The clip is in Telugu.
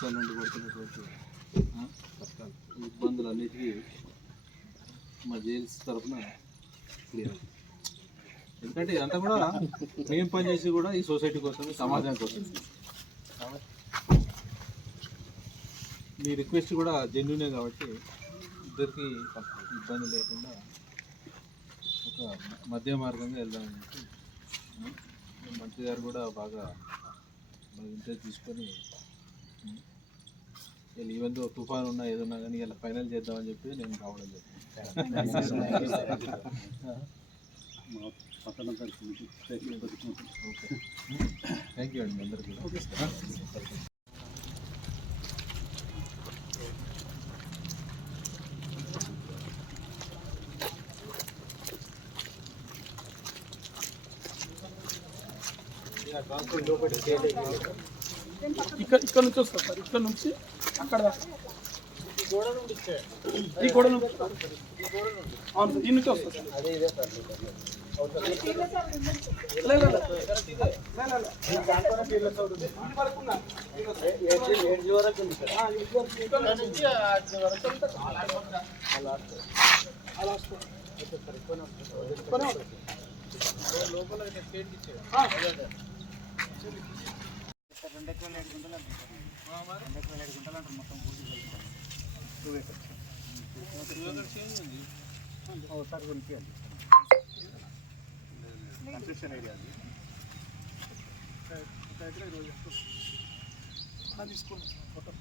ప్రభుత్వాల నుండి పడుతున్నటువంటి కష్టాలు ఇబ్బందులు అన్నిటికీ మా జైల్స్ తరఫున క్లియర్ ఎందుకంటే ఇదంతా కూడా మేము పనిచేసి కూడా ఈ సొసైటీ కోసం సమాజం కోసం మీ రిక్వెస్ట్ కూడా జెన్యునే కాబట్టి ఇద్దరికి ఇబ్బంది లేకుండా ఒక మధ్య మార్గంగా వెళ్దామని చెప్పి మంత్రి గారు కూడా బాగా ఇంట్రెస్ట్ తీసుకొని నేను ఈవెన్ దో తుఫాన్ ఉన్నా ఏదన్నా కానీ ఇలా ఫైనల్ చేద్దామని చెప్పి నేను రావడం థ్యాంక్ యూ అండి అందరికీ. ఇక్కడ ఇక్కడ నుంచి వస్తారు సార్. ఇక్కడ నుంచి అక్కడ ఈ గోడ నుంచి అవును సార్ ఈ నుంచి రెండు సార్ ఏడు గుంటలు అంటారు రెండు లే, ఏడు గుంటలు అంటారు మొత్తం పూర్తి టూ ఎకర్స్ ఒకసారి కొనిపించాలి అలా ఏరియా అది ఉంటుంది. ఆ. ఆ, తీసుకోండి ఫోటో.